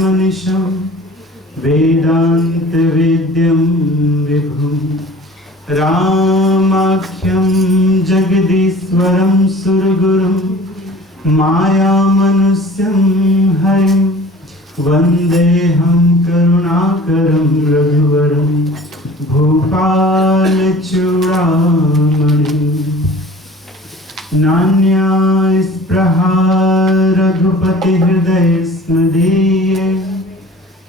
मनिषं वेदान्तवेद्यं विभुं रामाख्यं जगदीश्वरं सुरगुरुं मायामनुष्यं हरिं वन्देऽहं करुणाकरं रघुवरं भूपालचूडामणिं नान्या स्पृहा रघुपतिहृदयस्मदीये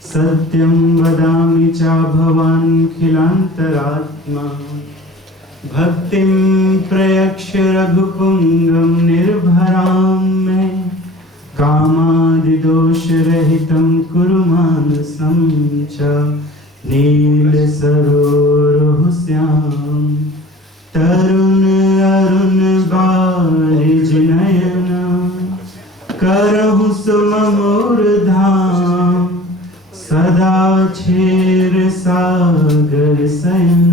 सत्यं वदामि च भवान्खिलान्तरात्मा भक्तिं प्रयक्ष रघुपुङ्गं निर्भरां मे कामादिदोषरहितं कुरु मानसं च नीलसरोरुहस्यां तरुण अरुण बालिजनयना करहु सुममूर्धाम सदा क्षीर सागर शयन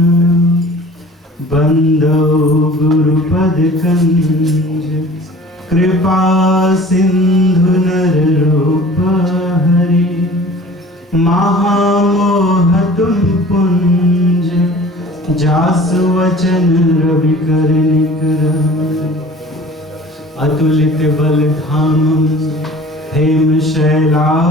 बंदो गुरुपद कंज कृपा सिंधु नर रूप हरि महामोह तुम पुंज जासु वचन रवि कर निकर अतुलित बल धामं हेम शैलाभदेहं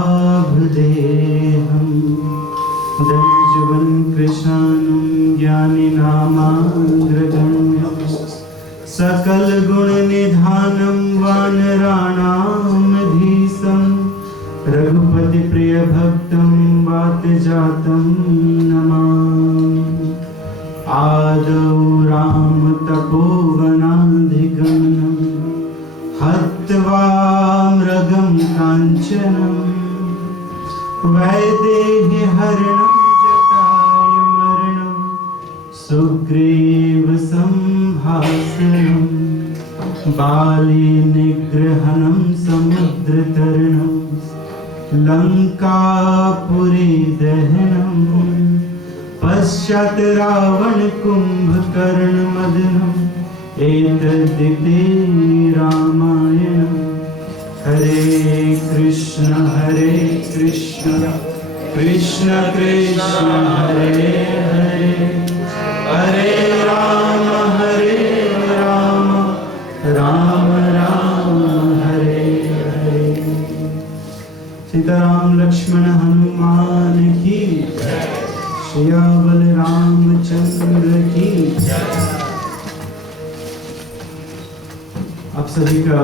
दंजवन कृशानं ज्ञानिनामाग्रगण्यं सकल गुण निधानं वानराणामधीशं रघुपति प्रिय भक्तं वातजातं नमामि आदौ राम तपोवनाधिगमनं हत्वा मृगं काञ्चनं वैदेही हरणं जटायुमरणं सुग्रीव संहासनं बाली निग्रहणं समुद्रतरणं लंकापुरी दहनं पश्चात् रावण कुंभकर्ण मदनम् एतद्दिति रामायणं हरे कृष्ण कृष्ण कृष्ण हरे हरे हरे राम राम राम हरे हरे। सीताराम लक्ष्मण हनुमान की सियावर रामचंद्र की। आप सभी का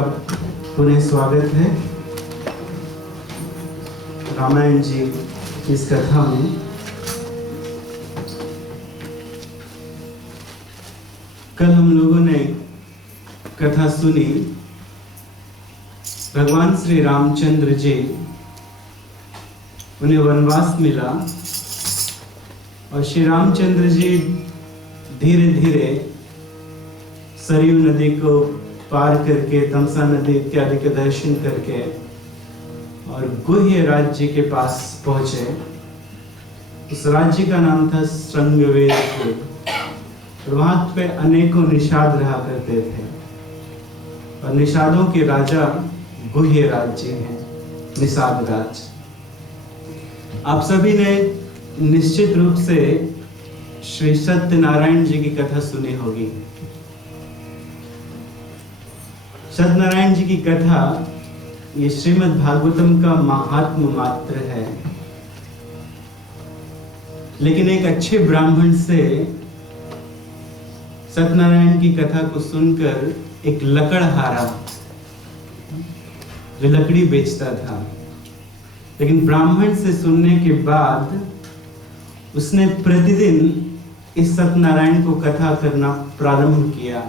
पुनः स्वागत है रामायण जी इस कथा में। कल हम लोगों ने कथा सुनी, भगवान श्री रामचंद्र जी उन्हें वनवास मिला और श्री रामचंद्र जी धीरे धीरे सरयू नदी को पार करके तमसा नदी इत्यादि के दर्शन करके और गुह्य राज्य के पास पहुंचे। उस राज्य का नाम था श्रृंगवेरपुर। वहां पे अनेकों निषाद रहा करते थे और निषादों के राजा गुह्य राज्य हैं, निषाद राज्य। आप सभी ने निश्चित रूप से श्री सत्यनारायण जी की कथा सुनी होगी। सत्यनारायण जी की कथा ये श्रीमद् भागवतम का महात्म मात्र है, लेकिन एक अच्छे ब्राह्मण से सत्यनारायण की कथा को सुनकर एक लकड़हारा जो लकड़ी बेचता था, लेकिन ब्राह्मण से सुनने के बाद उसने प्रतिदिन इस सत्यनारायण को कथा करना प्रारंभ किया।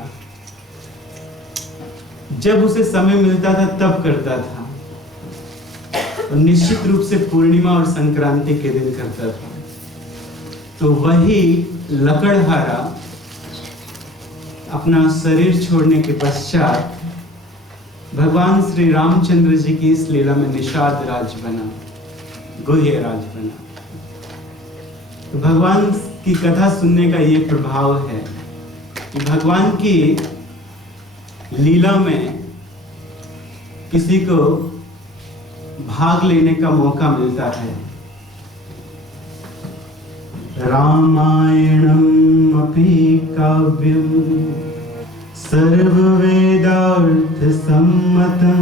जब उसे समय मिलता था तब करता था और निश्चित रूप से पूर्णिमा और संक्रांति के दिन करता था। तो वही लकड़हारा अपना शरीर छोड़ने के पश्चात भगवान श्री रामचंद्र जी की इस लीला में निषाद राज बना, गुह्य राज बना। तो भगवान की कथा सुनने का ये प्रभाव है कि भगवान की लीला में किसी को भाग लेने का मौका मिलता है। रामायणम् अपि काव्यं सर्ववेदार्थ सम्मतं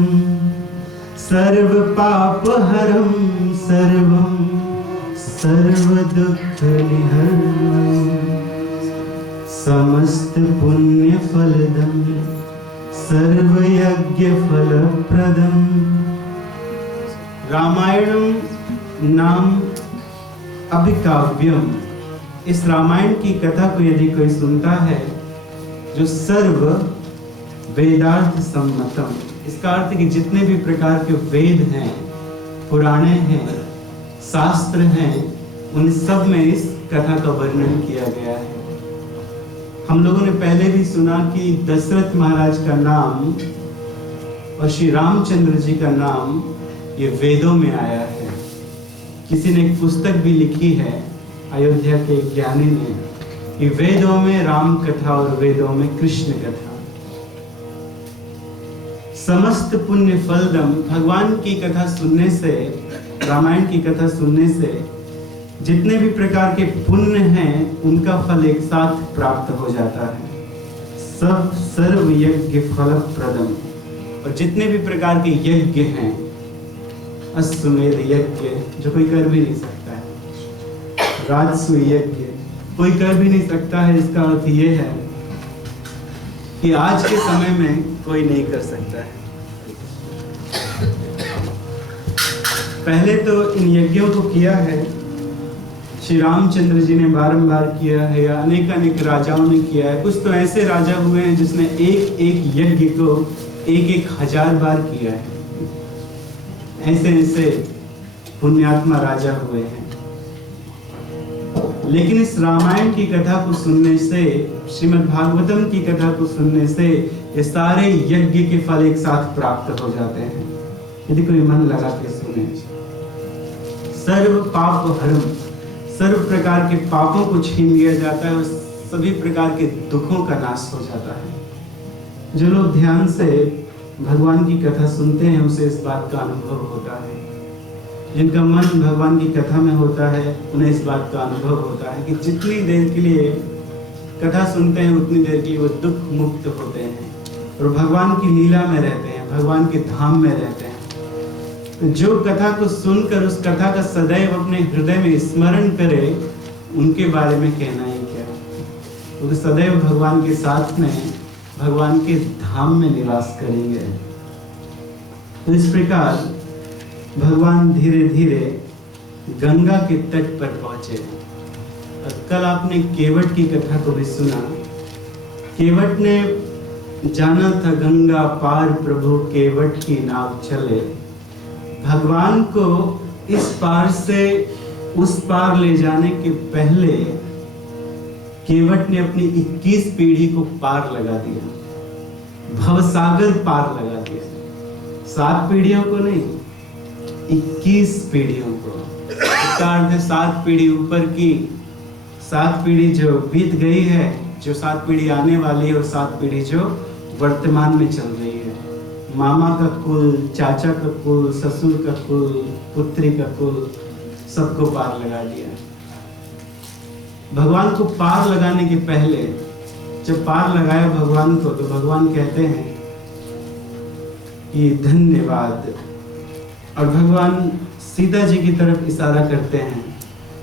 सर्वपापहरं सर्वं सर्वदुःखनिहरणं समस्त पुण्यफलदं सर्वयज्ञफलप्रदं। रामायणम नाम अभिकाव्यम, इस रामायण की कथा को यदि कोई सुनता है जो सर्व वेदार्थ सम्मतम, इसका अर्थ है कि जितने भी प्रकार के वेद हैं, पुराणे हैं, शास्त्र हैं, उन सब में इस कथा का वर्णन किया गया है। हम लोगों ने पहले भी सुना कि दशरथ महाराज का नाम और श्री रामचंद्र जी का नाम ये वेदों में आया है। किसी ने एक पुस्तक भी लिखी है, अयोध्या के ज्ञानी ने, कि वेदों में राम कथा और वेदों में कृष्ण कथा। समस्त पुण्य फलदम, भगवान की कथा सुनने से, रामायण की कथा सुनने से जितने भी प्रकार के पुण्य हैं उनका फल एक साथ प्राप्त हो जाता है। सब सर्व यज्ञ फल प्रदम, और जितने भी प्रकार के यज्ञ हैं, अश्वमेध यज्ञ जो कोई कर भी नहीं सकता है, राजसूय यज्ञ कोई कर भी नहीं सकता है, इसका अर्थ ये है कि आज के समय में कोई नहीं कर सकता है। पहले तो इन यज्ञों को किया है श्री रामचंद्र जी ने, बारंबार किया है, या अनेक अनेक राजाओं ने किया है। कुछ तो ऐसे राजा हुए हैं जिसने एक एक यज्ञ को 1,000 बार किया है। ऐसे ऐसे पुण्यात्मा राजा हुए हैं। लेकिन इस रामायण की कथा को सुनने से, श्रीमद् भागवतम की कथा को सुनने से ये सारे यज्ञ के फल एक साथ प्राप्त हो जाते हैं, यदि कोई मन लगा के सुने। सर्व पाप हरम, सर्व प्रकार के पापों को छीन लिया जाता है और सभी प्रकार के दुखों का नाश हो जाता है। जो लोग ध्यान से भगवान की कथा सुनते हैं उसे इस बात का अनुभव होता है। जिनका मन भगवान की कथा में होता है उन्हें इस बात का अनुभव होता है कि जितनी देर के लिए कथा सुनते हैं उतनी देर के लिए वो दुख मुक्त होते हैं और भगवान की लीला में रहते हैं, भगवान के धाम में रहते हैं। तो जो कथा को सुनकर उस कथा का सदैव अपने हृदय में स्मरण करे, उनके बारे में कहना ही क्या, वो तो सदैव भगवान के साथ में, भगवान के धाम में निवास करेंगे। तो इस प्रकार भगवान धीरे धीरे गंगा के तट पर पहुंचे। और कल आपने केवट की कथा को भी सुना। केवट ने जाना था गंगा पार प्रभु केवट की नाव चले। भगवान को इस पार से उस पार ले जाने के पहले केवट ने अपनी 21 पीढ़ी को पार लगा दिया, भवसागर पार लगा दिया। 7 पीढ़ियों को नहीं, 21 पीढ़ियों को। 7 पीढ़ी ऊपर की, 7 पीढ़ी जो बीत गई है, जो 7 पीढ़ी आने वाली है और 7 पीढ़ी जो वर्तमान में चल रही है। मामा का कुल, चाचा का कुल, ससुर का कुल, पुत्री का कुल, सबको पार लगा दिया। भगवान को पार लगाने के पहले जब पार लगाया भगवान को, तो भगवान कहते हैं कि धन्यवाद। और भगवान सीता जी की तरफ इशारा करते हैं।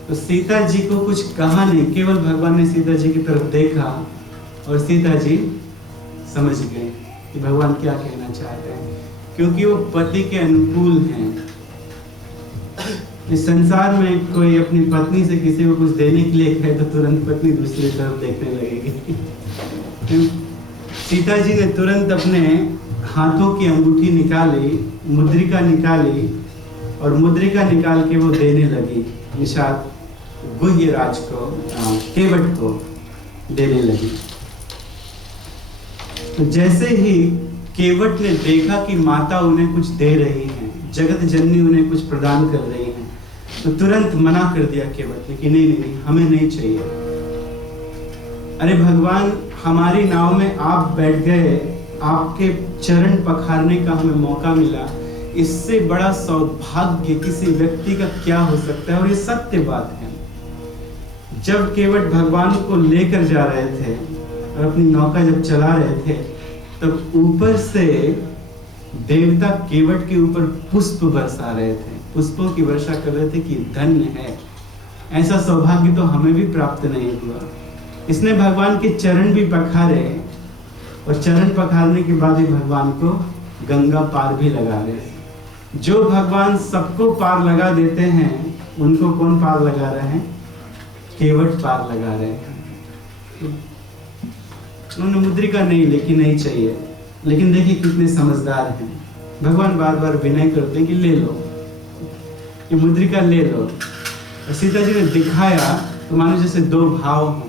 तो सीता जी को कुछ कहा नहीं, केवल भगवान ने सीता जी की तरफ देखा और सीता जी समझ गए कि भगवान क्या कहना चाहते हैं, क्योंकि वो पति के अनुकूल हैं। इस संसार में कोई अपनी पत्नी से किसी को कुछ देने के लिए कहे तो तुरंत पत्नी दूसरी तरफ देखने लगेगी। सीता जी ने तुरंत अपने हाथों की अंगूठी निकाली, मुद्रिका निकाली और मुद्रिका निकाल के वो देने लगी, निषाद गुह्यराज को, केवट को देने लगी। तो जैसे ही केवट ने देखा कि माता उन्हें कुछ दे रही है, जगत जननी उन्हें कुछ प्रदान कर रही है, तो तुरंत मना कर दिया केवट ने कि नहीं नहीं नहीं, हमें नहीं चाहिए। अरे भगवान, हमारी नाव में आप बैठ गए, आपके चरण पखारने का हमें मौका मिला, इससे बड़ा सौभाग्य किसी व्यक्ति का क्या हो सकता है। और ये सत्य बात है। जब केवट भगवान को लेकर जा रहे थे और अपनी नौका जब चला रहे थे, तब ऊपर से देवता केवट के ऊपर पुष्प बरसा रहे थे, पुष्पों की वर्षा कर रहे थे कि धन्य है, ऐसा सौभाग्य तो हमें भी प्राप्त नहीं हुआ। इसने भगवान के चरण भी पखारे और चरण पखारने के बाद ही भगवान को गंगा पार भी लगा रहे। जो भगवान सबको पार लगा देते हैं, उनको कौन पार लगा रहे हैं? केवट पार लगा रहे हैं। उन्होंने मुद्रिका नहीं लेकिन नहीं चाहिए, लेकिन देखिए कितने समझदार हैं। भगवान बार बार विनय करते हैं कि ले लो, ये मुद्रिका ले लो। और सीता जी ने दिखाया तो मानो जैसे दो भाव हों।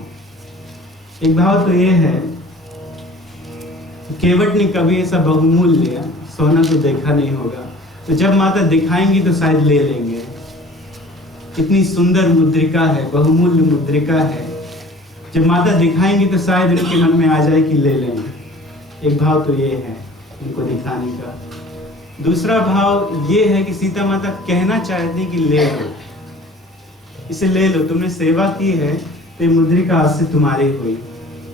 एक भाव तो ये है, केवट ने कभी ऐसा बहुमूल्य सोना तो देखा नहीं होगा, तो जब माता दिखाएंगी तो शायद ले लेंगे। इतनी सुंदर मुद्रिका है, बहुमूल्य मुद्रिका है, जब माता दिखाएंगी तो शायद उनके मन में आ जाए कि ले लें। एक भाव तो ये है उनको दिखाने का। दूसरा भाव ये है कि सीता माता कहना चाहती कि ले लो, इसे ले लो, तुमने सेवा की है तो ये मुद्रिका आज से तुम्हारी हुई,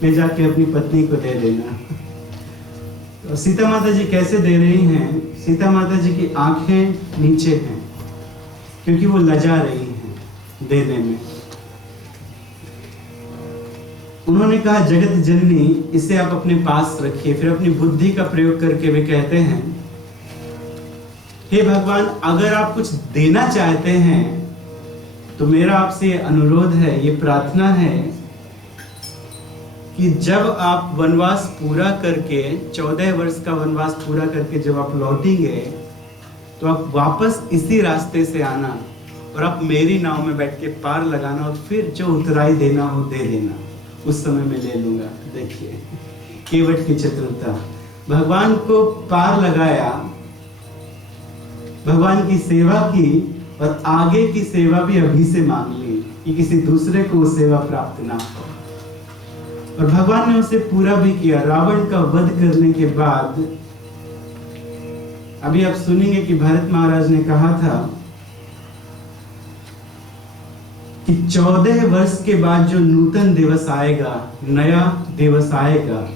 ले जाके अपनी पत्नी को दे देना। तो सीता माता जी कैसे दे रही हैं? सीता माता जी की आंखें नीचे हैं क्योंकि वो लजा रही हैं देने में। उन्होंने कहा जगत जननी, इसे आप अपने पास रखिए। फिर अपनी बुद्धि का प्रयोग करके वे कहते हैं, हे भगवान, अगर आप कुछ देना चाहते हैं तो मेरा आपसे ये अनुरोध है, ये प्रार्थना है कि जब आप वनवास पूरा करके 14 वर्ष का वनवास पूरा करके जब आप लौटेंगे तो आप वापस इसी रास्ते से आना और आप मेरी नाव में बैठ के पार लगाना और फिर जो उतराई देना हो दे देना, उस समय मैं ले लूंगा। देखिए केवट की चतुरता, भगवान को पार लगाया, भगवान की सेवा की और आगे की सेवा भी अभी से मांग ली कि किसी दूसरे को वो सेवा प्राप्त ना हो। और भगवान ने उसे पूरा भी किया। रावण का वध करने के बाद अभी आप सुनेंगे कि भरत महाराज ने कहा था कि 14 वर्ष के बाद जो नूतन दिवस आएगा, नया दिवस आएगा,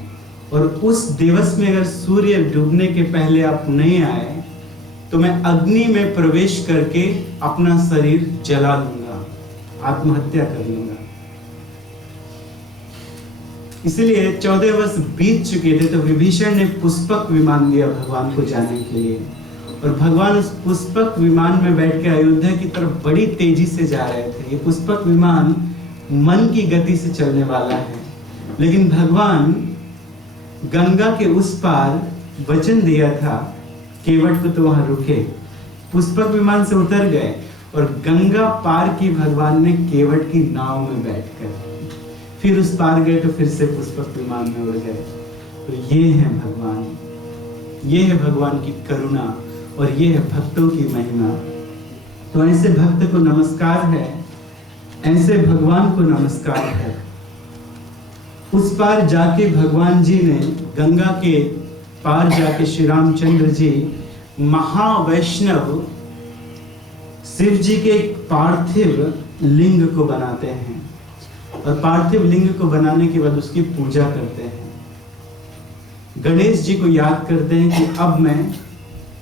और उस दिवस में अगर सूर्य डूबने के पहले आप नहीं आए तो मैं अग्नि में प्रवेश करके अपना शरीर जला लूंगा, आत्महत्या कर लूंगा। इसलिए 14 वर्ष बीत चुके थे तो विभीषण ने पुष्पक विमान दिया भगवान को जाने के लिए, और भगवान उस पुष्पक विमान में बैठ के अयोध्या की तरफ बड़ी तेजी से जा रहे थे। ये पुष्पक विमान मन की गति से चलने वाला है, लेकिन भगवान गंगा के उस पार वचन दिया था केवट को तो वहां रुके, पुष्पक विमान से उतर गए और गंगा पार की भगवान ने केवट की नाव में बैठकर, फिर उस पार गए तो फिर से पुष्पक विमान में उड़ गए। तो ये है भगवान, ये है भगवान की करुणा और ये है भक्तों की महिमा। तो ऐसे भक्त को नमस्कार है, ऐसे भगवान को नमस्कार है। उस पार जाके भगवान जी ने, गंगा के पार जाके श्री रामचंद्र जी महावैष्णव शिव जी के पार्थिव लिंग को बनाते हैं, और पार्थिव लिंग को बनाने के बाद उसकी पूजा करते हैं। गणेश जी को याद करते हैं कि अब मैं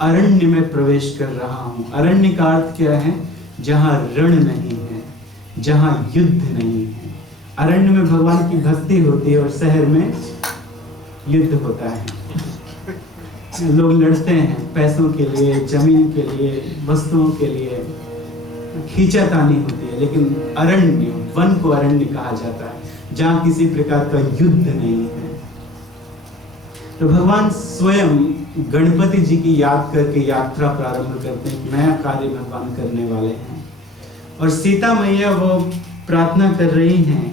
अरण्य में प्रवेश कर रहा हूं। अरण्य का अर्थ क्या है? जहां रण नहीं है, जहां युद्ध नहीं है। अरण्य में भगवान की भक्ति होती है और शहर में युद्ध होता है। लोग लड़ते हैं पैसों के लिए, जमीन के लिए, वस्तुओं के लिए, खींचातानी होती है। लेकिन अरण्य, वन को अरण्य कहा जाता है जहां किसी प्रकार का युद्ध नहीं है। तो भगवान स्वयं गणपति जी की याद करके यात्रा प्रारंभ करते हैं, नया कार्य भगवान करने वाले हैं। और सीता मैया वो प्रार्थना कर रही हैं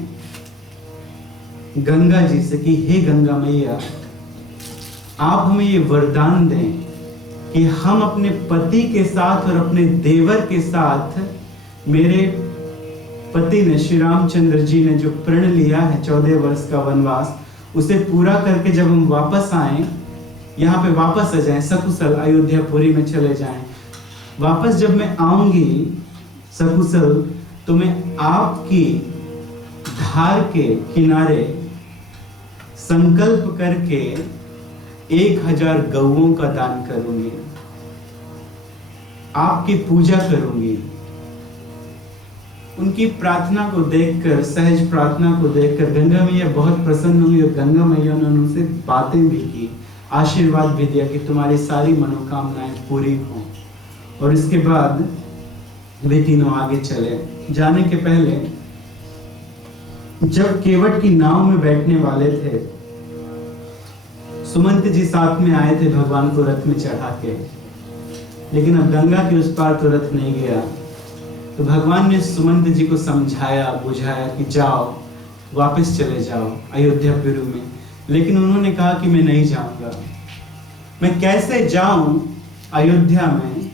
गंगा जी से कि हे गंगा मैया, आप हमें ये वरदान दें कि हम अपने पति के साथ और अपने देवर के साथ, मेरे पति ने, श्री रामचंद्र जी ने जो प्रण लिया है 14 वर्ष का वनवास, उसे पूरा करके जब हम वापस आए यहाँ पे वापस आ जाएं, सकुशल अयोध्यापुरी में चले जाएं। वापस जब मैं आऊंगी सकुशल, तो मैं आपकी धार के किनारे संकल्प करके 1000 गौओं का दान करूंगी, आपकी पूजा करूंगी। उनकी प्रार्थना को देखकर, सहज प्रार्थना को देखकर गंगा मैया बहुत प्रसन्न हुई और गंगा मैया ने उनसे बातें भी की, आशीर्वाद भी दिया कि तुम्हारी सारी मनोकामनाएं पूरी हों। और इसके बाद वे तीनों आगे चले। जाने के पहले जब केवट की नाव में बैठने वाले थे, सुमंत जी साथ में आए थे भगवान को रथ में चढ़ा के, लेकिन अब गंगा के उस पार तो रथ नहीं गया। तो भगवान ने सुमंत जी को समझाया, बुझाया कि जाओ, वापस चले जाओ अयोध्यापुरी में। लेकिन उन्होंने कहा कि मैं नहीं जाऊंगा। मैं कैसे जाऊं अयोध्या में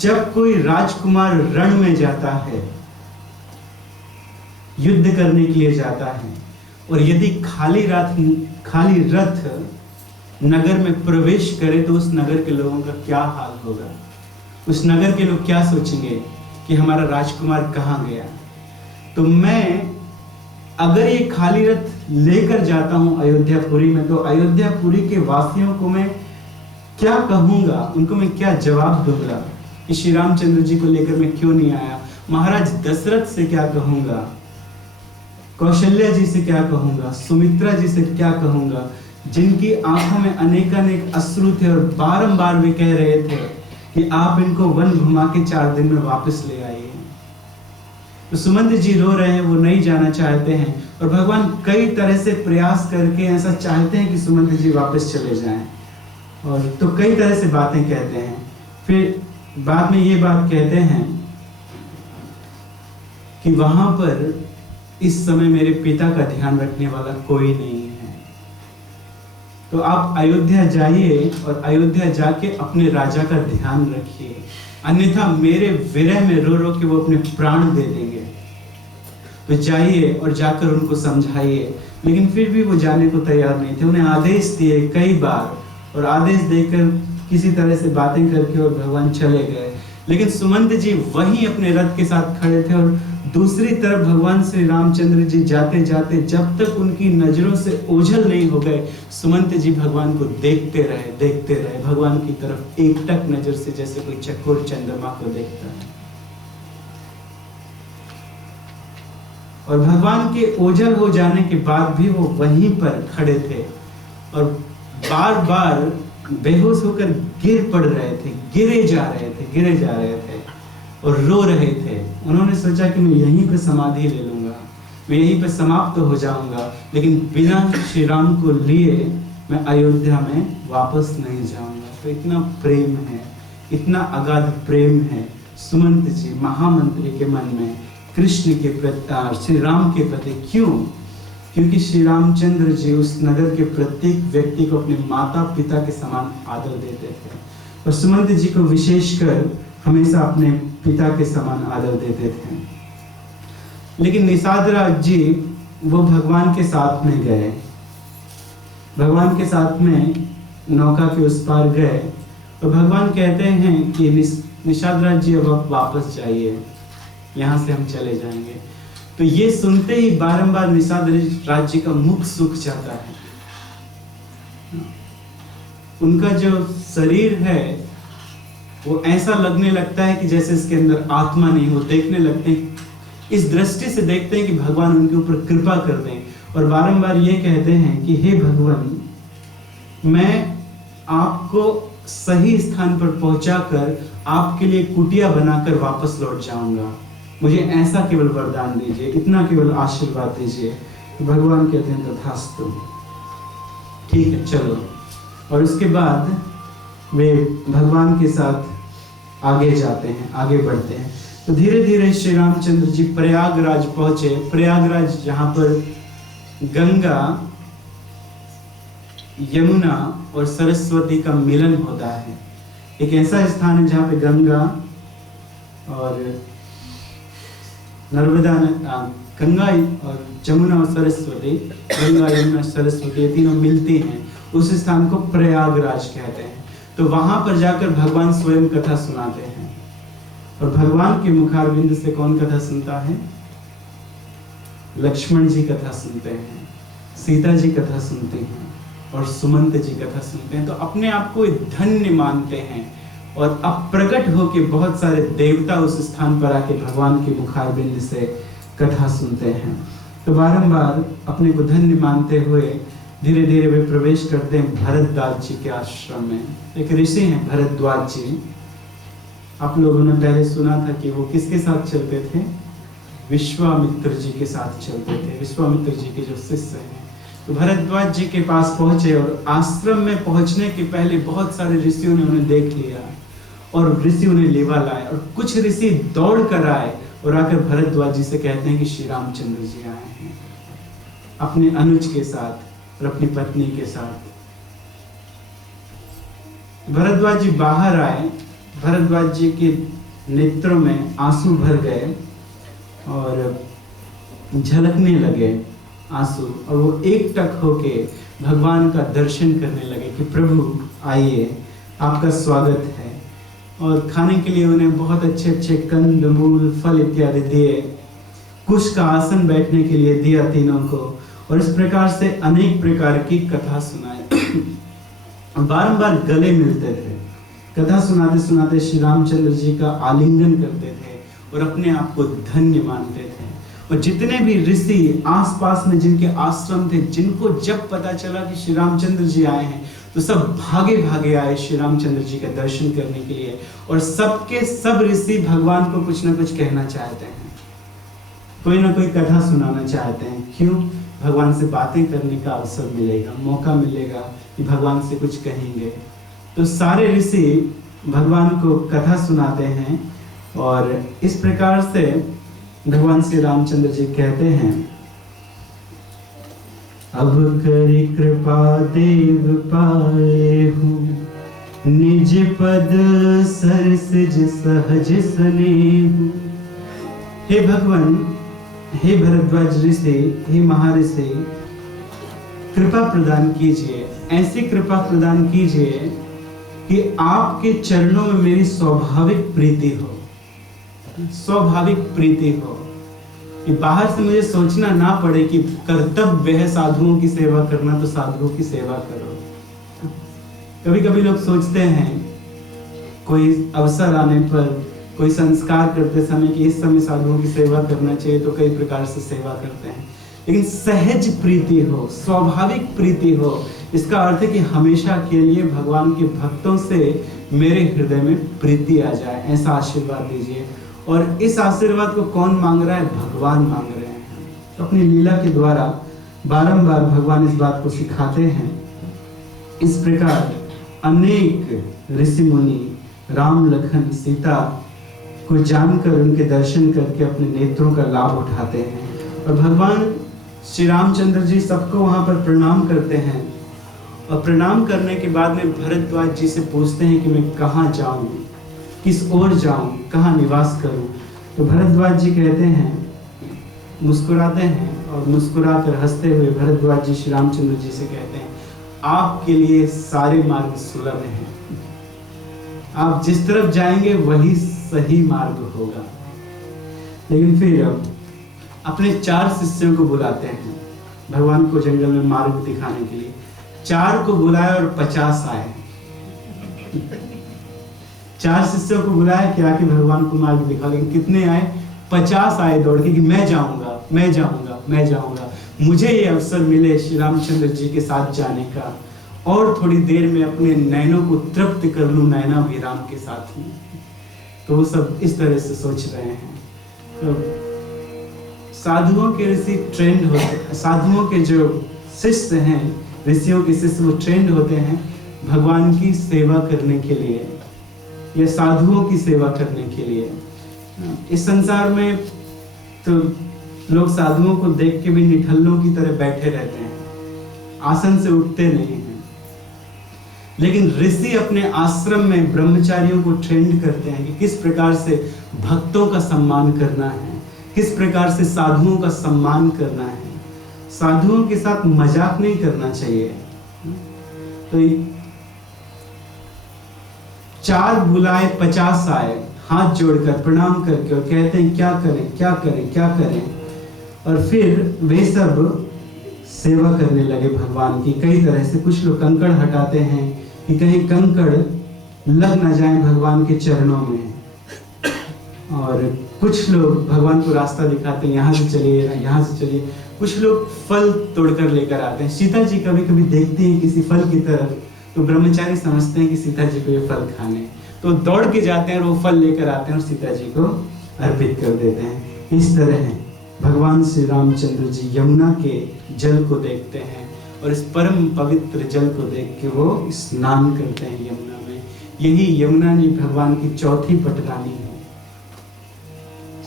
जब कोई राजकुमार रण में जाता है, युद्ध करने के लिए जाता है, और यदि खाली रथ नगर में प्रवेश करे तो उस नगर के लोगों का क्या हाल होगा? उस नगर के लोग क्या सोचेंगे कि हमारा राजकुमार कहाँ गया? तो मैं अगर ये खाली रथ लेकर जाता हूं अयोध्यापुरी में, तो अयोध्यापुरी के वासियों को मैं क्या कहूंगा, उनको मैं क्या जवाब दूंगा कि श्री रामचंद्र जी को लेकर मैं क्यों नहीं आया? महाराज दशरथ से क्या कहूंगा, कौशल्या जी से क्या कहूंगा, सुमित्रा जी से क्या कहूंगा, जिनकी आंखों में अनेकानेक अश्रु थे और बारंबार वे कह रहे थे कि आप इनको वन घुमा के 4 दिन में वापस ले आइए। तो सुमंत जी रो रहे हैं, वो नहीं जाना चाहते हैं, और भगवान कई तरह से प्रयास करके ऐसा चाहते हैं कि सुमंत जी वापस चले जाएं, और तो कई तरह से बातें कहते हैं। फिर बाद में ये बात कहते हैं कि वहां पर इस समय मेरे पिता का ध्यान रखने वाला कोई नहीं है, तो आप अयोध्या जाइए और अयोध्या जाके अपने राजा का ध्यान रखिए, अन्यथा मेरे विरह में रो रो के वो अपने प्राण दे देंगे। तो जाइए और जाकर उनको समझाइए। लेकिन फिर भी वो जाने को तैयार नहीं थे। उन्हें आदेश दिए कई बार, और आदेश देकर किसी तरह से बातें करके और भगवान चले गए। लेकिन सुमंत जी वहीं अपने रथ के साथ खड़े थे, और दूसरी तरफ भगवान श्री रामचंद्र जी जाते जाते जब तक उनकी नजरों से ओझल नहीं हो गए, सुमंत जी भगवान को देखते रहे भगवान की तरफ एकटक नजर से, जैसे कोई चकोर चंद्रमा को देखता है। और भगवान के ओझल हो जाने के बाद भी वो वहीं पर खड़े थे और बार बार बेहोश होकर गिर पड़ रहे थे, गिरे जा रहे थे और रो रहे थे। उन्होंने सोचा कि मैं यहीं पे समाधि ले लूंगा, मैं यहीं पे समाप्त हो जाऊंगा, लेकिन बिना श्री राम को लिए मैं अयोध्या में वापस नहीं जाऊंगा। तो इतना प्रेम है, इतना अगाध प्रेम है सुमंत जी महामंत्री के मन में कृष्ण के प्रति, श्री राम के प्रति। क्यों? क्योंकि श्री रामचंद्र जी उस नगर के प्रत्येक व्यक्ति को अपने माता पिता के समान आदर देते थे, और सुमंत जी को विशेषकर हमेशा अपने पिता के समान आदर देते थे। लेकिन निषाद राज जी वो भगवान के साथ में गए, भगवान के साथ में नौका के उस पार गए, और भगवान कहते हैं कि निषाद राज जी अब आप वापस जाइए, यहाँ से हम चले जाएंगे। तो ये सुनते ही बारंबार निषाद राज जी का मुख सूख जाता है। उनका जो शरीर है वो ऐसा लगने लगता है कि जैसे इसके अंदर आत्मा नहीं हो। देखने लगते हैं, इस दृष्टि से देखते हैं कि भगवान उनके ऊपर कृपा कर दें, और बारंबार ये कहते हैं कि हे भगवान, मैं आपको सही स्थान पर पहुंचाकर आपके लिए कुटिया बनाकर वापस लौट जाऊंगा, मुझे ऐसा केवल वरदान दीजिए, इतना केवल आशीर्वाद दीजिए। तो भगवान कहते हैं तथास्तु, ठीक है चलो। और उसके बाद वे भगवान के साथ आगे जाते हैं, आगे बढ़ते हैं। तो धीरे धीरे श्री रामचंद्र जी प्रयागराज पहुंचे। प्रयागराज जहां पर गंगा, यमुना और सरस्वती का मिलन होता है, एक ऐसा स्थान है जहां पे गंगा और नर्मदा, गंगा और जमुना और सरस्वती, गंगा यमुना सरस्वती ये तीनों मिलती हैं, उस स्थान को प्रयागराज कहते हैं। तो वहां पर जाकर भगवान स्वयं कथा सुनाते हैं। और भगवान के मुखारविंद से कौन कथा सुनता है? लक्ष्मण जी कथा सुनते हैं, सीता जी कथा सुनती हैं और सुमंत जी कथा सुनते हैं। तो अपने आप को धन्य मानते हैं और अब प्रकट होके बहुत सारे देवता उस स्थान पर आके भगवान के मुखारविंद से कथा सुनते हैं। तो बारंबार अपने को धन्य मानते हुए धीरे धीरे वे प्रवेश करते हैं भरद्वाज जी के आश्रम में। एक ऋषि हैं भरद्वाज जी। आप लोगों ने पहले सुना था कि वो किसके साथ चलते थे? विश्वामित्र जी के साथ चलते थे, विश्वामित्र जी के जो शिष्य हैं। तो भरद्वाज जी के पास पहुंचे और आश्रम में पहुंचने के पहले बहुत सारे ऋषियों ने उन्हें देख लिया और ऋषि उन्हें लेवा लाए। और कुछ ऋषि दौड़ कर आए और आकर भरद्वाज जी से कहते हैं कि श्री रामचंद्र जी आए हैं अपने अनुज के साथ और अपनी पत्नी के साथ। भरद्वाज जी बाहर आए, भरद्वाज जी के नेत्रों में आंसू भर गए और झलकने लगे आंसू, और वो एकटक होके भगवान का दर्शन करने लगे कि प्रभु आइए, आपका स्वागत है। और खाने के लिए उन्हें बहुत अच्छे अच्छे कंद मूल फल इत्यादि दिए, कुश का आसन बैठने के लिए दिया तीनों को, और इस प्रकार से अनेक प्रकार की कथा सुनाए। बारंबार गले मिलते थे, कथा सुनाते सुनाते श्री रामचंद्र जी का आलिंगन करते थे और अपने आप को धन्य मानते थे। और जितने भी ऋषि आसपास में जिनके आश्रम थे, जिनको जब पता चला कि श्री रामचंद्र जी आए हैं, तो सब भागे भागे आए श्री रामचंद्र जी का दर्शन करने के लिए। और सबके सब ऋषि भगवान को कुछ ना कुछ कहना चाहते हैं, कोई ना कोई कथा सुनाना चाहते हैं। क्यों? भगवान से बातें करने का अवसर मिलेगा, मौका मिलेगा कि भगवान से कुछ कहेंगे। तो सारे ऋषि भगवान को कथा सुनाते हैं और इस प्रकार से भगवान श्री रामचंद्र जी कहते हैं, अब करी कृपा देव पाए हूँ, निज पद सरसिज सहज स्नेह। हे भगवान, हे भरद्वाज ऋषि, हे महर्षि, कृपा प्रदान कीजिए, ऐसी कृपा प्रदान कीजिए कि आपके चरणों में मेरी स्वाभाविक प्रीति हो, स्वाभाविक प्रीति हो, कि बाहर से मुझे सोचना ना पड़े कि कर्तव्य है साधुओं की सेवा करना, तो साधुओं की सेवा करो। कभी कभी लोग सोचते हैं कोई अवसर आने पर, कोई संस्कार करते समय कि इस समय साधुओं की सेवा करना चाहिए, तो कई प्रकार से सेवा करते हैं। लेकिन सहज प्रीति हो, स्वाभाविक प्रीति हो, इसका अर्थ है कि हमेशा के लिए भगवान के भक्तों से मेरे हृदय में प्रीति आ जाए, ऐसा आशीर्वाद दीजिए। और इस आशीर्वाद को कौन मांग रहा है? भगवान मांग रहे हैं। तो अपनी लीला के द्वारा बारंबार भगवान इस बात को सिखाते हैं। इस प्रकार अनेक ऋषि मुनि राम लखन सीता को जानकर उनके दर्शन करके अपने नेत्रों का लाभ उठाते हैं। और भगवान श्री रामचंद्र जी सबको वहां पर प्रणाम करते हैं और प्रणाम करने के बाद में भरद्वाज जी से पूछते हैं कि मैं कहाँ जाऊं, किस ओर जाऊं, कहाँ निवास करूं। तो भरद्वाज जी कहते हैं, मुस्कुराते हैं और मुस्कुराकर हंसते हुए भरद्वाज जी श्री रामचंद्र जी से कहते हैं, आपके लिए सारे मार्ग सुलभ हैं, आप जिस तरफ जाएंगे वही सही मार्ग होगा। लेकिन फिर अपने 4 शिष्यों को बुलाते हैं भगवान को जंगल में मार्ग दिखाने के लिए। 4 को बुलाया और 50 आए। 4 शिष्यों को बुलाया कि आके भगवान को मार्ग दिखा, लेकिन कितने आए? 50 आए दौड़ के कि मैं जाऊंगा, मैं जाऊंगा, मैं जाऊंगा, मुझे ये अवसर मिले श्री रामचंद्र जी के साथ जाने का, और थोड़ी देर में अपने नैनों को तृप्त कर लूं, नैना भी राम के साथ ही। तो वो सब इस तरह से सोच रहे हैं। तो साधुओं के ऋषि ट्रेंड होते हैं, साधुओं के जो शिष्य हैं, ऋषियों के शिष्य, वो ट्रेंड होते हैं भगवान की सेवा करने के लिए या साधुओं की सेवा करने के लिए। इस संसार में तो लोग साधुओं को देख के भी निठल्लों की तरह बैठे रहते हैं, आसन से उठते नहीं हैं। लेकिन ऋषि अपने आश्रम में ब्रह्मचारियों को ट्रेंड करते हैं कि किस प्रकार से भक्तों का सम्मान करना है, किस प्रकार से साधुओं का सम्मान करना है, साधुओं के साथ मजाक नहीं करना चाहिए। तो 4 बुलाए 50 आए, हाथ जोड़कर प्रणाम करके, और कहते हैं क्या करें क्या करें क्या करें। और फिर वे सब सेवा करने लगे भगवान की। कई तरह से कुछ लोग कंकड़ हटाते हैं कि कहीं कंकड़ लग ना जाए भगवान के चरणों में, और कुछ लोग भगवान को रास्ता दिखाते हैं, यहाँ से चलिए यहाँ से चलिए। कुछ लोग फल तोड़कर लेकर आते हैं। सीता जी कभी कभी देखती हैं किसी फल की तरफ, तो ब्रह्मचारी समझते हैं कि सीता जी को ये फल खाने, तो दौड़ के जाते हैं और वो फल लेकर आते हैं और सीता जी को अर्पित कर देते हैं। इस तरह भगवान श्री रामचंद्र जी यमुना के जल को देखते हैं और इस परम पवित्र जल को देख के वो स्नान करते हैं यमुना में। यही यमुना जी भगवान की चौथी पटरानी है।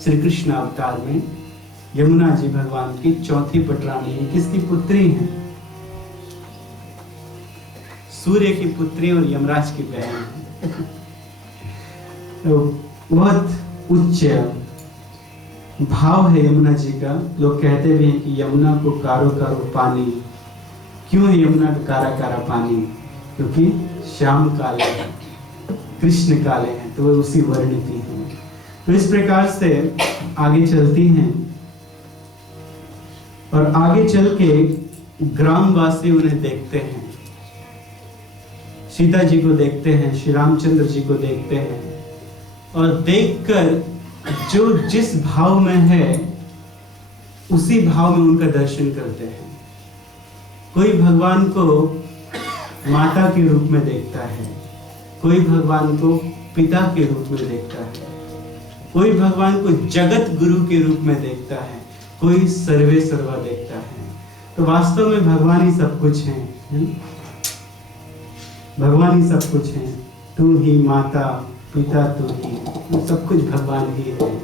श्री कृष्ण अवतार में यमुना जी भगवान की चौथी पटरानी है। किसकी पुत्री है? सूर्य की पुत्री और यमराज की बहन है। तो बहुत उच्च भाव है यमुना जी का। लोग कहते भी हैं कि यमुना को कारो कारो पानी। क्यों है यमुना का कारा कारा पानी? क्योंकि श्याम काले हैं, कृष्ण काले हैं, तो वो उसी वर्ण की हैं। तो इस प्रकार से आगे चलती हैं और आगे चल के ग्रामवासी उन्हें देखते हैं, सीता जी को देखते हैं, श्री रामचंद्र जी को देखते हैं, और देखकर जो जिस भाव में है उसी भाव में उनका दर्शन करते हैं। कोई भगवान को माता के रूप में देखता है, कोई भगवान को पिता के रूप में देखता है, कोई भगवान को जगत गुरु के रूप में देखता है, कोई सर्वे सर्वा देखता है। तो वास्तव में भगवान ही सब कुछ है, भगवान ही सब कुछ है। तू ही माता पिता, तू ही, सब कुछ भगवान ही है।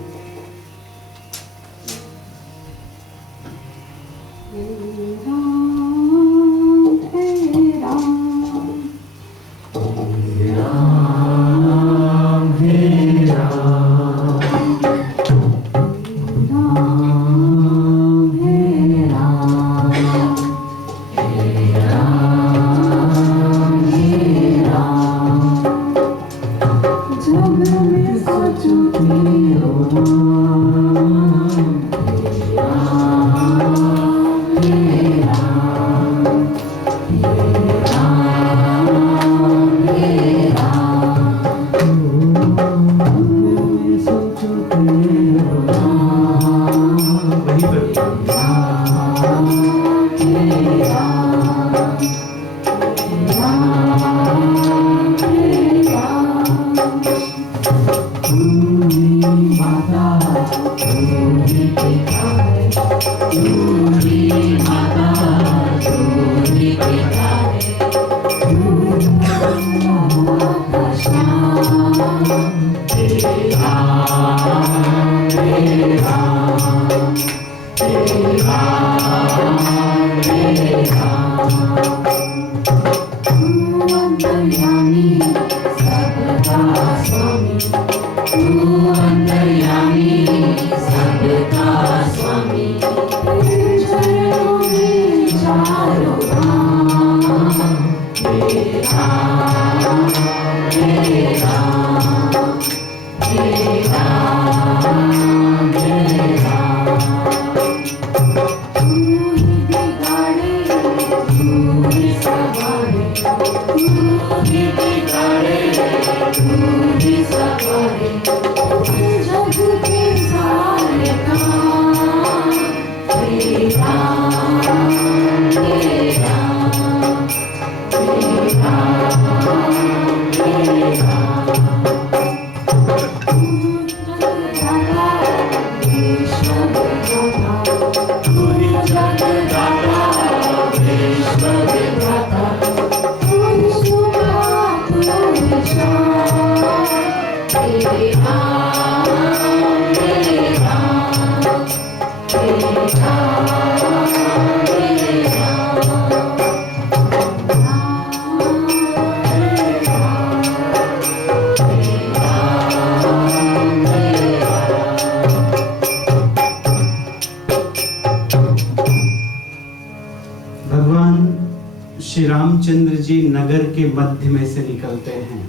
रामचंद्र जी नगर के मध्य में से निकलते हैं।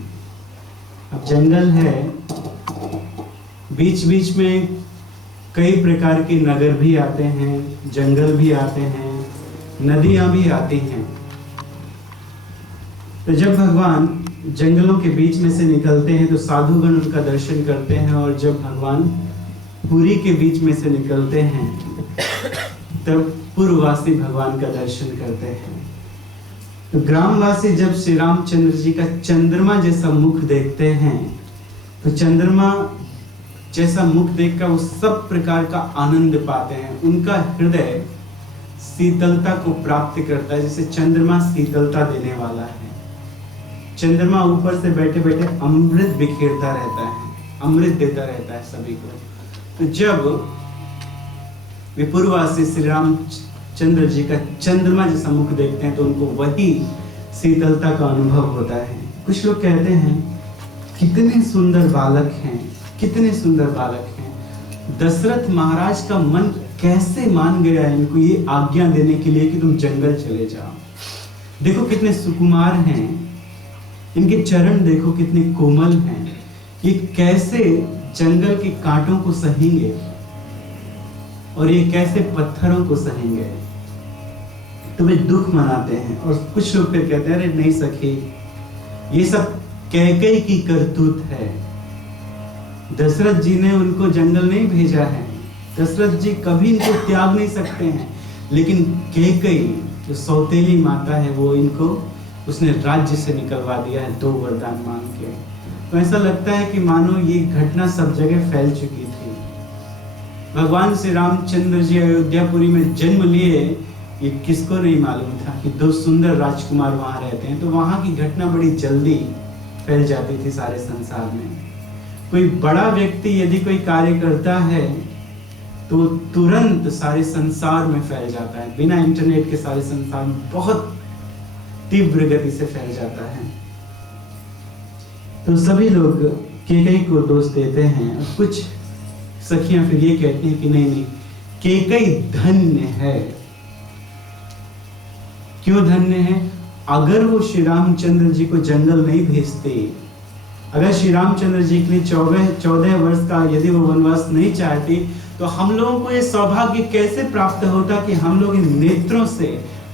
अब जंगल है, बीच बीच में कई प्रकार के नगर भी आते हैं, जंगल भी आते हैं, नदियां भी आती हैं। तो जब भगवान जंगलों के बीच में से निकलते हैं तो साधुगण उनका दर्शन करते हैं, और जब भगवान पुरी के बीच में से निकलते हैं तब पूर्ववासी भगवान का दर्शन करते हैं। तो ग्रामवासी जब श्री रामचंद्र जी का चंद्रमा जैसा मुख देखते हैं तो चंद्रमा जैसा मुख देखकर वो सब प्रकार का आनंद पाते हैं। उनका हृदय शीतलता को प्राप्त करता है, जैसे चंद्रमा शीतलता देने वाला है। चंद्रमा ऊपर से बैठे बैठे अमृत बिखेरता रहता है, अमृत देता रहता है सभी को। तो जब विपुरवासी श्री रामचंद्र जी का चंद्रमा जैसा मुख देखते हैं तो उनको वही शीतलता का अनुभव होता है। कुछ लोग कहते हैं कितने सुंदर बालक हैं, कितने सुंदर बालक हैं। दशरथ महाराज का मन कैसे मान गया है इनको ये आज्ञा देने के लिए कि तुम जंगल चले जाओ। देखो कितने सुकुमार हैं, इनके चरण देखो कितने कोमल हैं, ये कैसे जंगल के कांटों को सहेंगे और ये कैसे पत्थरों को सहेंगे। तो वे दुख मनाते हैं। और कुछ लोग फिर कहते हैं अरे नहीं सखी, ये सब कैकेयी की करतूत है, दशरथ जी ने उनको जंगल नहीं भेजा है, दशरथ जी कभी इनको त्याग नहीं सकते हैं। लेकिन कैकेयी जो सौतेली माता है वो इनको उसने राज्य से निकलवा दिया है 2 वरदान मांग के। तो ऐसा लगता है कि मानो ये घटना सब जगह फैल चुकी थी। भगवान श्री रामचंद्र जी अयोध्यापुरी में जन्म लिए, ये किसको नहीं मालूम था कि 2 सुंदर राजकुमार वहां रहते हैं। तो वहां की घटना बड़ी जल्दी फैल जाती थी सारे संसार में। कोई बड़ा व्यक्ति यदि कोई कार्य करता है तो तुरंत सारे संसार में फैल जाता है, बिना इंटरनेट के सारे संसार में बहुत तीव्र गति से फैल जाता है। तो सभी लोग कैकेयी को दोष देते हैं। और कुछ सखियां फिर ये कहती हैं कि नहीं नहीं, कैकेयी धन्य है। क्यों धन्य है? अगर वो श्री रामचंद्र जी को जंगल नहीं भेजते, अगर श्री रामचंद्र जी के लिए 14 वर्ष का यदि वो वनवास नहीं चाहती तो हम लोगों को ये सौभाग्य कैसे प्राप्त होता कि हम लोग इन नेत्रों से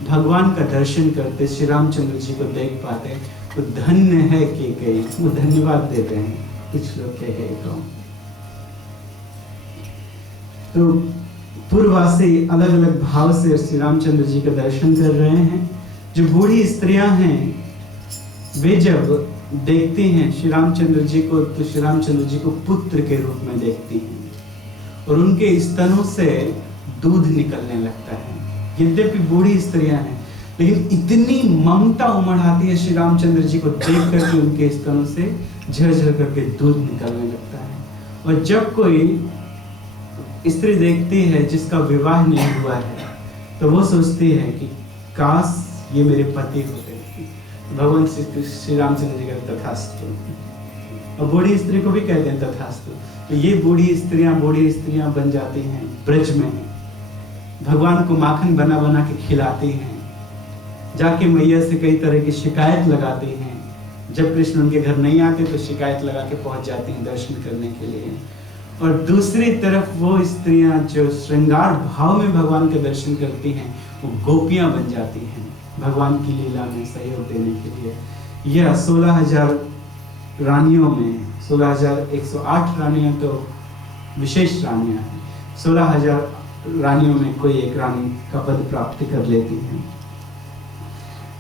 भगवान का दर्शन करते, श्री रामचंद्र जी को देख पाते। तो धन्य है कैकेयी, वो धन्यवाद देते हैं कुछ लोग कैकेयी को। तो पूर्ववासी अलग अलग भाव से श्री रामचंद्र जी का दर्शन कर रहे हैं। जो बूढ़ी स्त्रियां हैं वे जब देखती हैं श्री रामचंद्र जी को तो श्री रामचंद्र जी को पुत्र के रूप में देखती हैं और उनके स्तनों से दूध निकलने लगता है। यद्यपि बूढ़ी स्त्रियां हैं लेकिन इतनी ममता उमड़ आती है श्री रामचंद्र जी को देख करके उनके स्तनों से झरझर करके दूध निकलने लगता है। और जब कोई स्त्री देखती है जिसका विवाह नहीं हुआ है तो वो सोचती है कि काश ये मेरे पति होते। भगवान श्री रामचंद्र जी का तथास्तु, और बूढ़ी स्त्री को भी कहते हैं तथास्तु। तो ये बूढ़ी स्त्रियां बन जाती हैं ब्रज में, भगवान को माखन बना बना के खिलाती हैं, जाके मैया से कई तरह की शिकायत लगाती हैं। जब कृष्ण उनके घर नहीं आते तो शिकायत लगा के पहुंच जाती हैं दर्शन करने के लिए। और दूसरी तरफ वो स्त्रियां जो श्रृंगार भाव में भगवान के दर्शन करती हैं वो गोपियां बन जाती हैं भगवान की लीला में सहयोग देने के लिए। यह 16,000 रानियों में 16,108 रानियां तो विशेष रानियां हैं, 16,000 रानियों में कोई एक रानी का पद प्राप्त कर लेती हैं।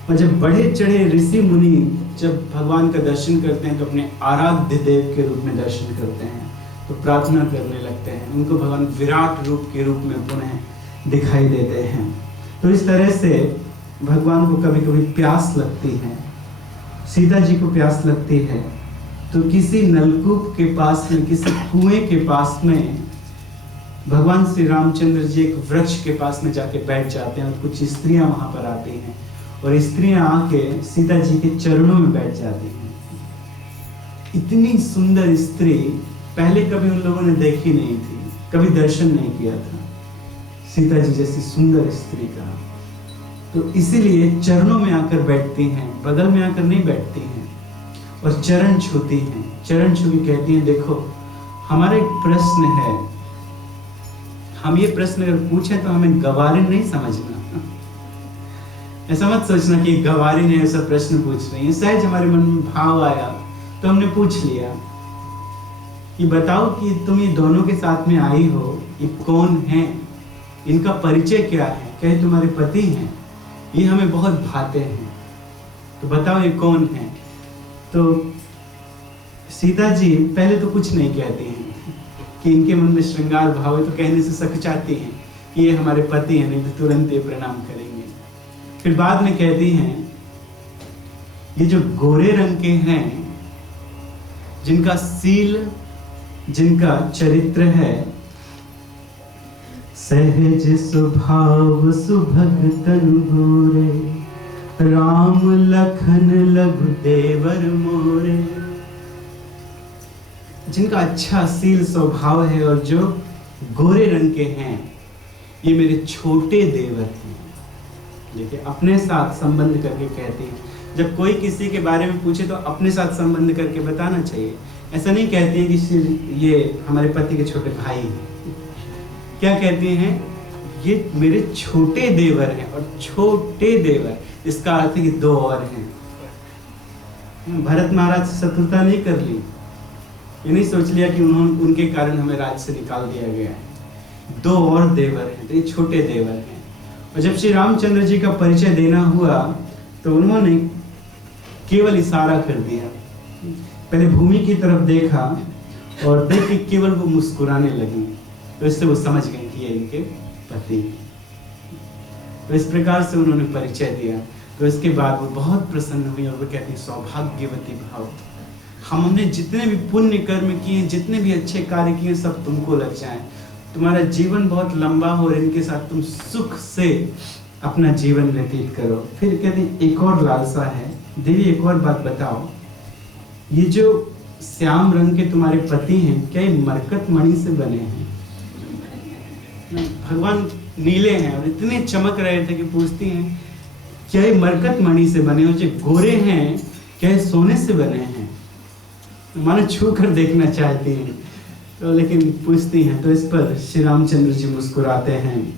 और जब बढ़े चढ़े ऋषि मुनि जब भगवान का दर्शन करते हैं तो अपने आराध्य देव के रूप में दर्शन करते हैं, तो प्रार्थना करने लगते हैं। उनको भगवान विराट रूप के रूप में पुनः दिखाई देते हैं। तो इस तरह से भगवान को कभी कभी प्यास लगती है, सीता जी को प्यास लगती है तो किसी नलकूप के पास में, किसी कुएं के पास में भगवान श्री रामचंद्र जी एक वृक्ष के पास में जाके बैठ जाते हैं और कुछ स्त्रियां वहां पर आती हैं और स्त्रियां आके सीता जी के चरणों में बैठ जाती हैं। इतनी सुंदर स्त्री पहले कभी उन लोगों ने देखी नहीं थी, कभी दर्शन नहीं किया था सीता जी जैसी सुंदर स्त्री का। तो इसीलिए चरणों में आकर बैठती हैं, बगल में आकर नहीं बैठती हैं और चरण छूती हैं। चरण छू के कहती हैं, देखो हमारा एक प्रश्न है, हम ये प्रश्न अगर पूछें तो हमें गवारिन नहीं समझना। ऐसा मत सोचना कि गवारिन है ऐसा प्रश्न पूछ रही है। सहज हमारे मन में भाव आया तो हमने पूछ लिया कि बताओ कि तुम ये दोनों के साथ में आई हो, ये कौन है, इनका परिचय क्या है? कहे तुम्हारे पति हैं, ये हमें बहुत भाते हैं, तो बताओ ये कौन है? तो सीता जी पहले तो कुछ नहीं कहती हैं कि इनके मन में श्रृंगार भाव है, तो कहने से सकचाती हैं कि ये हमारे पति हैं, नहीं तो तुरंत ये प्रणाम करेंगे। फिर बाद में कहती हैं, ये जो गोरे रंग के हैं, जिनका सील, जिनका चरित्र है, सहज स्वभाव सुभग तनु गोरे, राम लखन लघु देवर मोरे। जिनका अच्छा सील स्वभाव है और जो गोरे रंग के हैं, ये मेरे छोटे देवर हैं। देखिए, अपने साथ संबंध करके कहते हैं। जब कोई किसी के बारे में पूछे तो अपने साथ संबंध करके बताना चाहिए। ऐसा नहीं कहते हैं कि ये हमारे पति के छोटे भाई हैं। क्या कहते हैं? ये मेरे छोटे देवर हैं। और छोटे देवर, इसका अर्थ है कि दो और हैं। भरत महाराज से शत्रुता नहीं कर ली, ये नहीं सोच लिया कि उनके कारण हमें राज्य से निकाल दिया गया है। दो और देवर हैं, तो ये छोटे देवर हैं। और जब श्री रामचंद्र जी का परिचय देना हुआ तो उन्होंने केवल इशारा कर दिया, पहले भूमि की तरफ देखा और देख के केवल वो मुस्कुराने लगी, तो इससे वो समझ गए कि ये इनके पति। तो इस प्रकार से उन्होंने परिचय दिया। तो इसके बाद वो बहुत प्रसन्न हुई और वो कहती, सौभाग्यवती भाव, हमने जितने भी पुण्य कर्म किए, जितने भी अच्छे कार्य किए, सब तुमको लग जाएं, तुम्हारा जीवन बहुत लंबा हो और इनके साथ तुम सुख से अपना जीवन व्यतीत करो। फिर कहती, एक और लालसा है देवी, एक और बात बताओ, ये जो श्याम रंग के तुम्हारे पति हैं, क्या ये मरकत मणि से बने हैं? भगवान नीले हैं और इतने चमक रहे थे कि पूछती हैं, क्या ये मरकत मणि से बने? और जो गोरे हैं, क्या ये सोने से बने हैं? मानो छू कर देखना चाहती हैं, तो लेकिन पूछती हैं। तो इस पर श्री रामचंद्र जी मुस्कुराते हैं,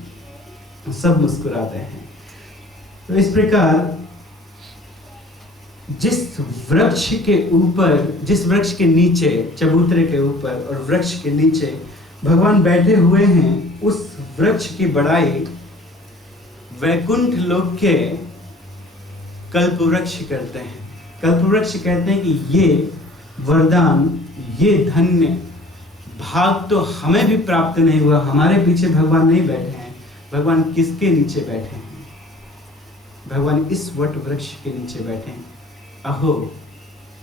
सब मुस्कुराते हैं। तो इस प्रकार जिस वृक्ष के ऊपर, जिस वृक्ष के नीचे, चबूतरे के ऊपर और वृक्ष के नीचे भगवान बैठे हुए हैं, उस वृक्ष की बड़ाई वैकुंठ लोक के कल्पवृक्ष करते हैं। कल्पवृक्ष कहते हैं कि ये वरदान, ये धन्य भाग तो हमें भी प्राप्त नहीं हुआ। हमारे पीछे भगवान नहीं बैठे हैं, भगवान किसके नीचे बैठे हैं? भगवान इस वट वृक्ष के नीचे बैठे हैं। अहो,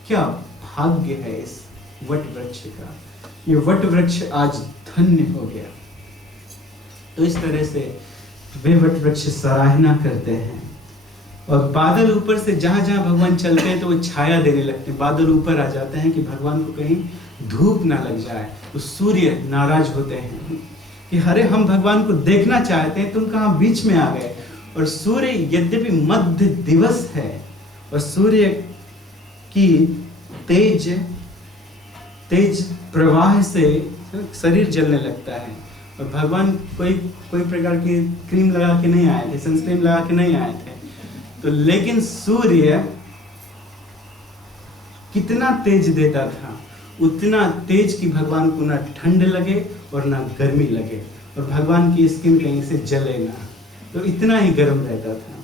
क्या भाग्य है इस वट वृक्ष का, ये वट वृक्ष आज धन्य हो गया। तो इस तरह से वे वट वृक्ष सराहना करते हैं। और बादल ऊपर से जहां जहां भगवान चलते हैं तो वो छाया देने लगते हैं। बादल ऊपर आ जाते हैं कि भगवान को कहीं धूप ना लग जाए। तो सूर्य नाराज होते हैं कि अरे हम भगवान को देखना चाहते हैं, तुम कहाँ बीच में आ गए। और सूर्य यद्यपि मध्य दिवस है और सूर्य की तेज प्रवाह से शरीर जलने लगता है। और भगवान कोई प्रकार की क्रीम लगा के नहीं आए थे, सनस्क्रीन लगा के नहीं आए थे। तो लेकिन सूर्य कितना तेज देता था, उतना तेज कि भगवान को ना ठंड लगे और ना गर्मी लगे, और भगवान की स्किन कहीं से जले ना, तो इतना ही गर्म रहता था।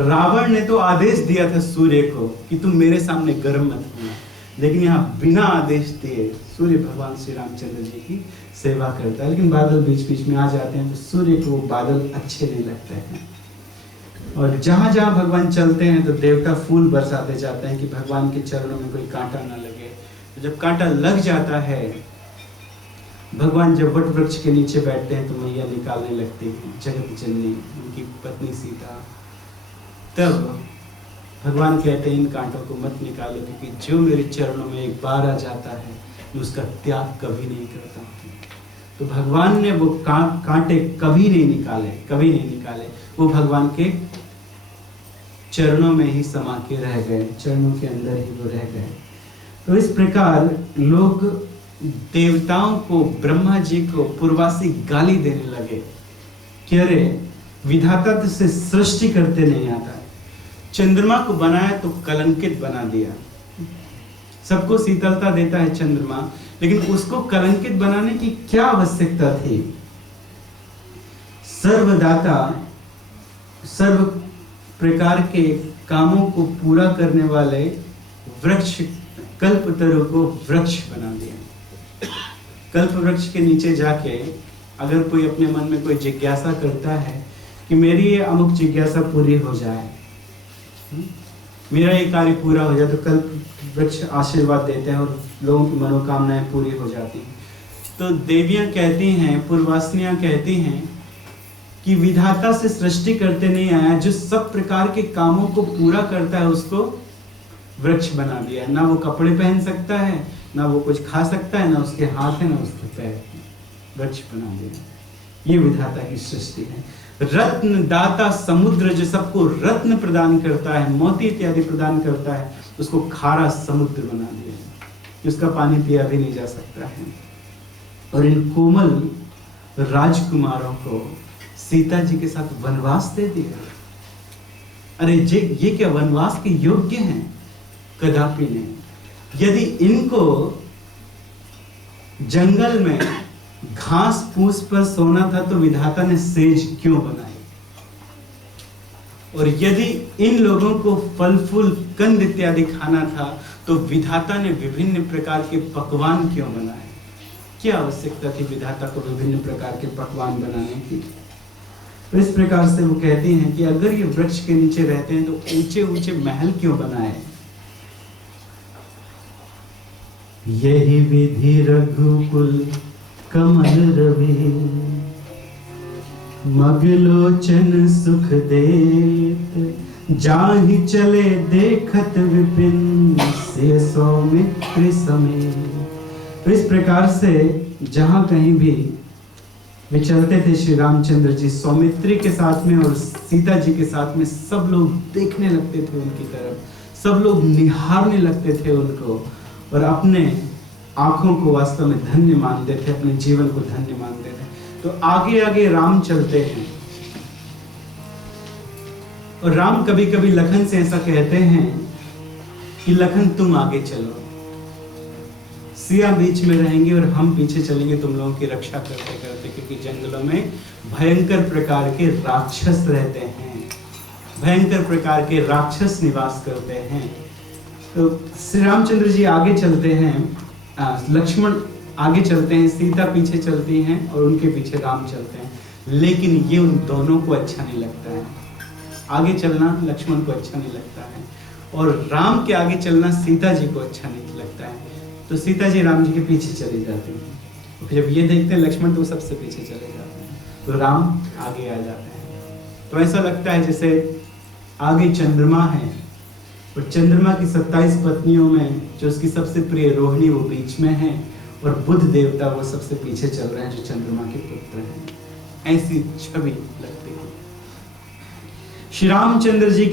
रावण ने तो आदेश दिया था सूर्य को कि तुम मेरे सामने गर्म मत होना, लेकिन यहाँ बिना आदेश दिए सूर्य भगवान श्री रामचंद्र जी की सेवा करता है। लेकिन बादल बीच बीच में आ जाते हैं तो सूर्य को बादल अच्छे नहीं लगते हैं। और जहां जहां भगवान चलते हैं तो देवता फूल बरसाते जाते हैं कि भगवान के चरणों में कोई कांटा ना लगे। तो जब कांटा लग जाता है, भगवान जब वट वृक्ष के नीचे बैठते हैं तो मैया निकालने लगती है, जगत जननी उनकी पत्नी सीता। तब भगवान कहते हैं इन कांटों को मत निकालो, क्योंकि जो मेरे चरणों में एक बार आ जाता है मैं उसका त्याग कभी नहीं करता हूँ। तो भगवान ने वो कांटे कभी नहीं निकाले, वो भगवान के चरणों में ही समा के रह गए, चरणों के अंदर ही वो रह गए। तो इस प्रकार लोग देवताओं को, ब्रह्मा जी को पूर्वासी गाली देने लगे कि अरे विधाता से सृष्टि करते नहीं आता है, चंद्रमा को बनाया तो कलंकित बना दिया। सबको शीतलता देता है चंद्रमा, लेकिन उसको कलंकित बनाने की क्या आवश्यकता थी? सर्वदाता, सर्व प्रकार के कामों को पूरा करने वाले वृक्ष कल्पतरु को वृक्ष बना दिया। कल्प वृक्ष के नीचे जाके अगर कोई अपने मन में कोई जिज्ञासा करता है कि मेरी ये अमुक जिज्ञासा पूरी हो जाए, मेरा ये कार्य पूरा हो जाए, तो कल्प वृक्ष आशीर्वाद देते हैं और लोगों की मनोकामनाएं पूरी हो जाती हैं। तो देवियां कहती हैं, पूर्वासिनियां कहती हैं कि विधाता से सृष्टि करते नहीं आया, जो सब प्रकार के कामों को पूरा करता है उसको वृक्ष बना दिया। ना वो कपड़े पहन सकता है, ना वो कुछ खा सकता है, ना उसके हाथ है, ना उसके पैर, वृक्ष बना दिया। ये विधाता की सृष्टि है। रत्न दाता समुद्र, जो सबको रत्न प्रदान करता है, मोती इत्यादि प्रदान करता है, उसको खारा समुद्र बना दिया, उसका पानी पिया भी नहीं जा सकता है। और इन कोमल राजकुमारों को सीता जी के साथ वनवास दे दिया। अरे ये क्या वनवास के योग्य हैं? कदापि नहीं। यदि इनको जंगल में घास फूस पर सोना था तो विधाता ने सेज क्यों बनाई? और यदि इन लोगों को फल फूल कंद इत्यादि खाना था तो विधाता ने विभिन्न प्रकार के पकवान क्यों बनाए? क्या आवश्यकता थी विधाता को विभिन्न प्रकार के पकवान बनाने की? तो इस प्रकार से वो कहती हैं कि अगर ये वृक्ष के नीचे रहते हैं तो ऊंचे ऊंचे महल क्यों बनाए? यही विधि रघुकुल कमल रवि, मगलोचन सुख देत, जाहि चले देखत विपिन, से सौमित्र समेत। तो इस प्रकार से जहां कहीं भी वे चलते थे श्री रामचंद्र जी सौमित्री के साथ में और सीता जी के साथ में, सब लोग देखने लगते थे उनकी तरफ, सब लोग निहारने लगते थे उनको और अपने आंखों को वास्तव में धन्य मानते थे, अपने जीवन को धन्य मानते थे। तो आगे आगे राम चलते हैं और राम कभी कभी लखन से ऐसा कहते हैं कि लखन तुम आगे चलो, सिया बीच में रहेंगे और हम पीछे चलेंगे तुम लोगों की रक्षा करते करते, क्योंकि जंगलों में भयंकर प्रकार के राक्षस रहते हैं, भयंकर प्रकार के राक्षस निवास करते हैं। तो श्री रामचंद्र जी आगे चलते हैं, लक्ष्मण आगे चलते हैं, सीता पीछे चलती हैं और उनके पीछे राम चलते हैं, लेकिन ये उन दोनों को अच्छा नहीं लगता है। आगे चलना लक्ष्मण को अच्छा नहीं लगता है और राम के आगे चलना सीता जी को अच्छा नहीं लगता है। तो सीता जी राम जी के पीछे चली जाती हैं। जब ये देखते हैं लक्ष्मण तो सबसे पीछे चले जाते हैं, तो राम आगे आ जाते हैं। तो ऐसा लगता है जैसे आगे चंद्रमा है और चंद्रमा की 27 पत्नियों में जो उसकी सबसे प्रिय रोहिणी वो बीच में है और बुध देवता वो सबसे पीछे चल रहे हैं जो चंद्रमा के पुत्र हैं। ऐसी छवि लगती है। श्री रामचंद्र जी